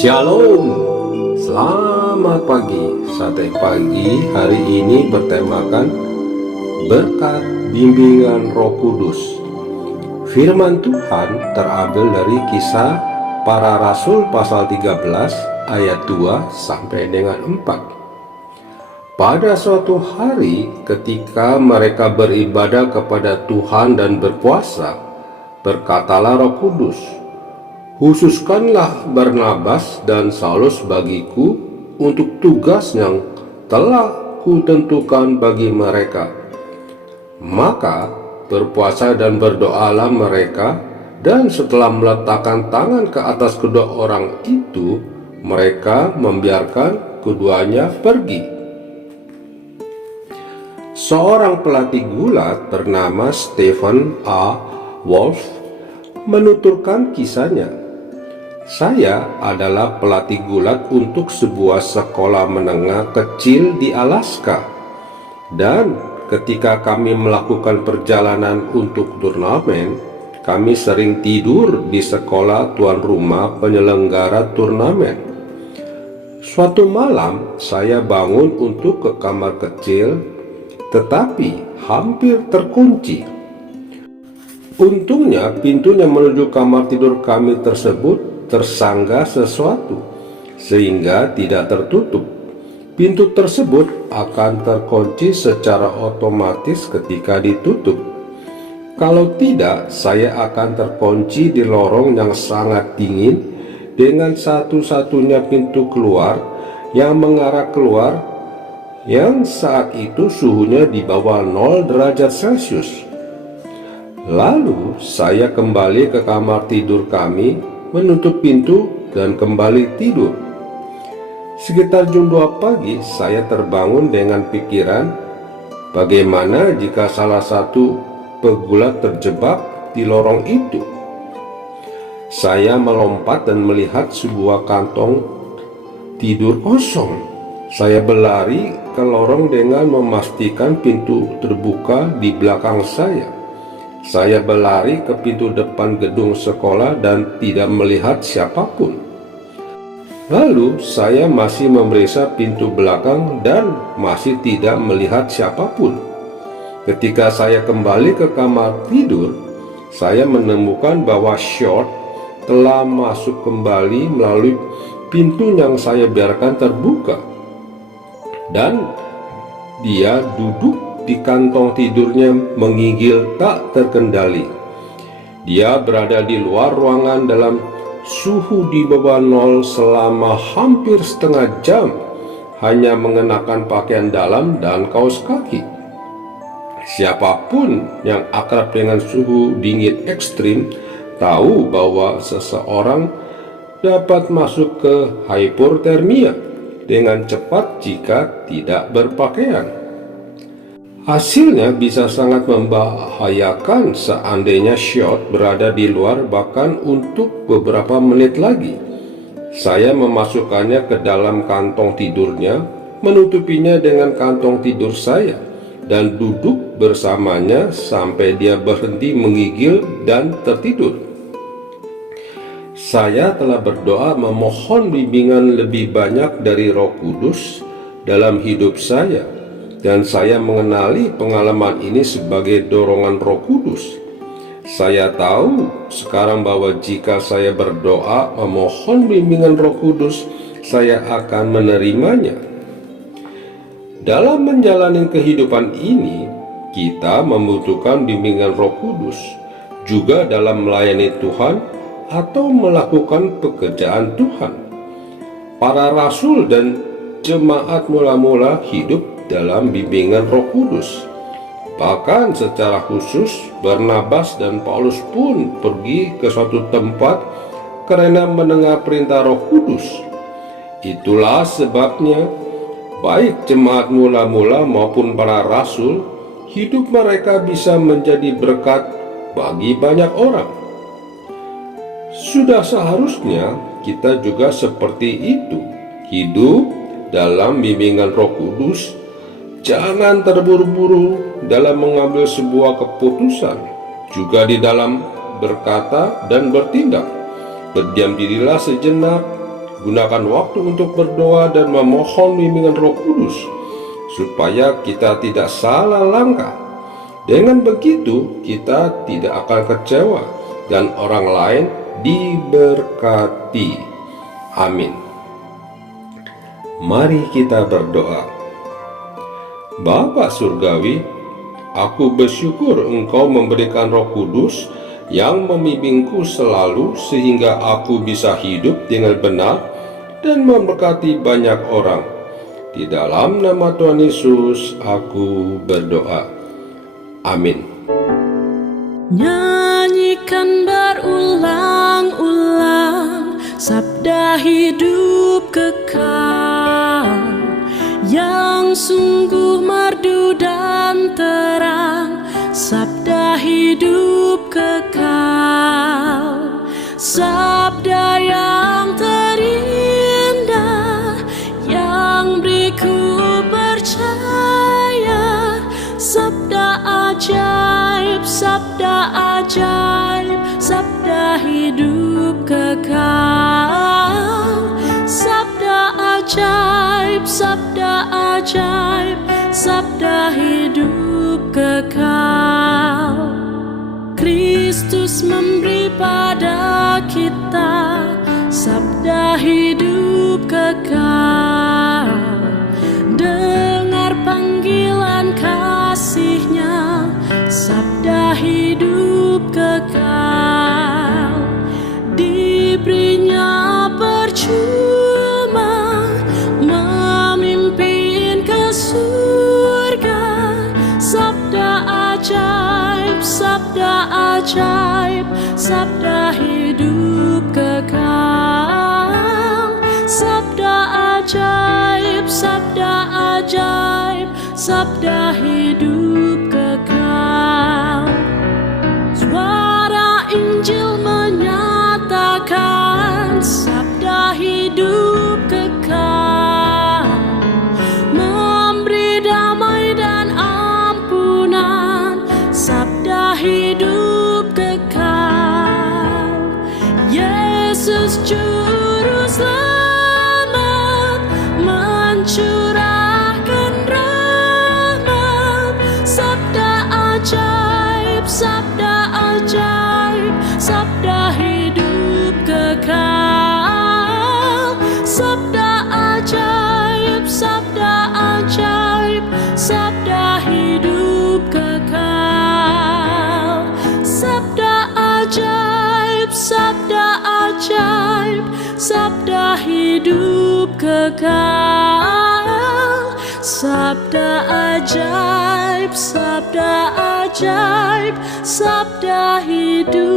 Shalom, selamat pagi. Sate pagi hari ini bertemakan berkat bimbingan Roh Kudus. Firman Tuhan terambil dari Kisah Para Rasul pasal 13 ayat 2 sampai dengan 4. Pada suatu hari ketika mereka beribadah kepada Tuhan dan berpuasa, berkatalah Roh Kudus, "Khususkanlah Barnabas dan Saulus bagiku untuk tugas yang telah kutentukan bagi mereka." Maka berpuasa dan berdoalah mereka, dan setelah meletakkan tangan ke atas kedua orang itu, mereka membiarkan keduanya pergi. Seorang pelatih gulat bernama Stephen A. Wolf menuturkan kisahnya. "Saya adalah pelatih gulat untuk sebuah sekolah menengah kecil di Alaska, dan ketika kami melakukan perjalanan untuk turnamen, kami sering tidur di sekolah tuan rumah penyelenggara turnamen. Suatu malam saya bangun untuk ke kamar kecil, tetapi hampir terkunci. Untungnya pintunya menuju kamar tidur kami tersebut tersanggah sesuatu sehingga tidak tertutup. Pintu tersebut akan terkunci secara otomatis ketika ditutup. Kalau tidak, saya akan terkunci di lorong yang sangat dingin dengan satu-satunya pintu keluar yang mengarah keluar, yang saat itu suhunya di bawah 0 derajat Celcius. Lalu saya kembali ke kamar tidur kami, menutup pintu dan kembali tidur. Sekitar jam 2 pagi saya terbangun dengan pikiran, bagaimana jika salah satu pegulat terjebak di lorong itu? Saya melompat dan melihat sebuah kantong tidur kosong. Saya berlari ke lorong dengan memastikan pintu terbuka di belakang saya. Saya berlari ke pintu depan gedung sekolah dan tidak melihat siapapun. Lalu saya masih memeriksa pintu belakang dan masih tidak melihat siapapun. Ketika saya kembali ke kamar tidur, saya menemukan bahwa Short telah masuk kembali melalui pintu yang saya biarkan terbuka, dan dia duduk di kantong tidurnya menggigil tak terkendali. Dia berada di luar ruangan dalam suhu di bawah 0 selama hampir setengah jam, hanya mengenakan pakaian dalam dan kaos kaki. Siapapun yang akrab dengan suhu dingin ekstrim tahu bahwa seseorang dapat masuk ke hipotermia dengan cepat jika tidak berpakaian. Hasilnya bisa sangat membahayakan seandainya Short berada di luar bahkan untuk beberapa menit lagi. Saya memasukkannya ke dalam kantong tidurnya, menutupinya dengan kantong tidur saya, dan duduk bersamanya sampai dia berhenti menggigil dan tertidur. Saya telah berdoa memohon bimbingan lebih banyak dari Roh Kudus dalam hidup saya, dan saya mengenali pengalaman ini sebagai dorongan Roh Kudus. Saya tahu sekarang bahwa jika saya berdoa memohon bimbingan Roh Kudus, saya akan menerimanya. Dalam menjalani kehidupan ini, kita membutuhkan bimbingan Roh Kudus, juga dalam melayani Tuhan atau melakukan pekerjaan Tuhan. Para rasul dan jemaat mula-mula hidup dalam bimbingan Roh Kudus. Bahkan secara khusus Barnabas dan Paulus pun pergi ke suatu tempat karena mendengar perintah Roh Kudus. Itulah sebabnya baik jemaat mula-mula maupun para rasul, hidup mereka bisa menjadi berkat bagi banyak orang. Sudah seharusnya kita juga seperti itu, hidup dalam bimbingan Roh Kudus. Jangan terburu-buru dalam mengambil sebuah keputusan, juga di dalam berkata dan bertindak. Berdiam dirilah sejenak, gunakan waktu untuk berdoa dan memohon bimbingan Roh Kudus, supaya kita tidak salah langkah. Dengan begitu, kita tidak akan kecewa dan orang lain diberkati. Amin. Mari kita berdoa. Bapa Surgawi, aku bersyukur Engkau memberikan Roh Kudus yang membimbingku selalu sehingga aku bisa hidup dengan benar dan memberkati banyak orang. Di dalam nama Tuhan Yesus aku berdoa. Amin. Nyanyikan berulang-ulang sabda hidup kekal yang sungguh merdu dan terang, sabda hidup kekal, sabda yang terindah yang beriku percaya, sabda ajaib, sabda ajaib, sabda hidup kekal, sabda ajaib, sabda ajaib, sabda hidup kekal. Kristus memberi pada kita sabda hidup kekal. Dengar panggilan kasih-Nya, sabda hidup kekal. Diberinya percuma memimpin ke surga, sabda ajaib, sabda ajaib, sabda hidup kekal, sabda ajaib, sabda ajaib, sabda hidup kekal. Suara Injil menyatakan sabda hidup kekal, memberi damai dan ampunan, sabda hidup kekal. Yesus Juru Selamat mencurahkan rahmat, sabda ajaib, sabda ajaib, sabda hidup kekal, sabda ajaib, sabda ajaib, sabda hidup kekal, sabda ajaib, sabda ajaib, sabda hidup kekal, sabda ajaib, sabda ajaib, sabda hidup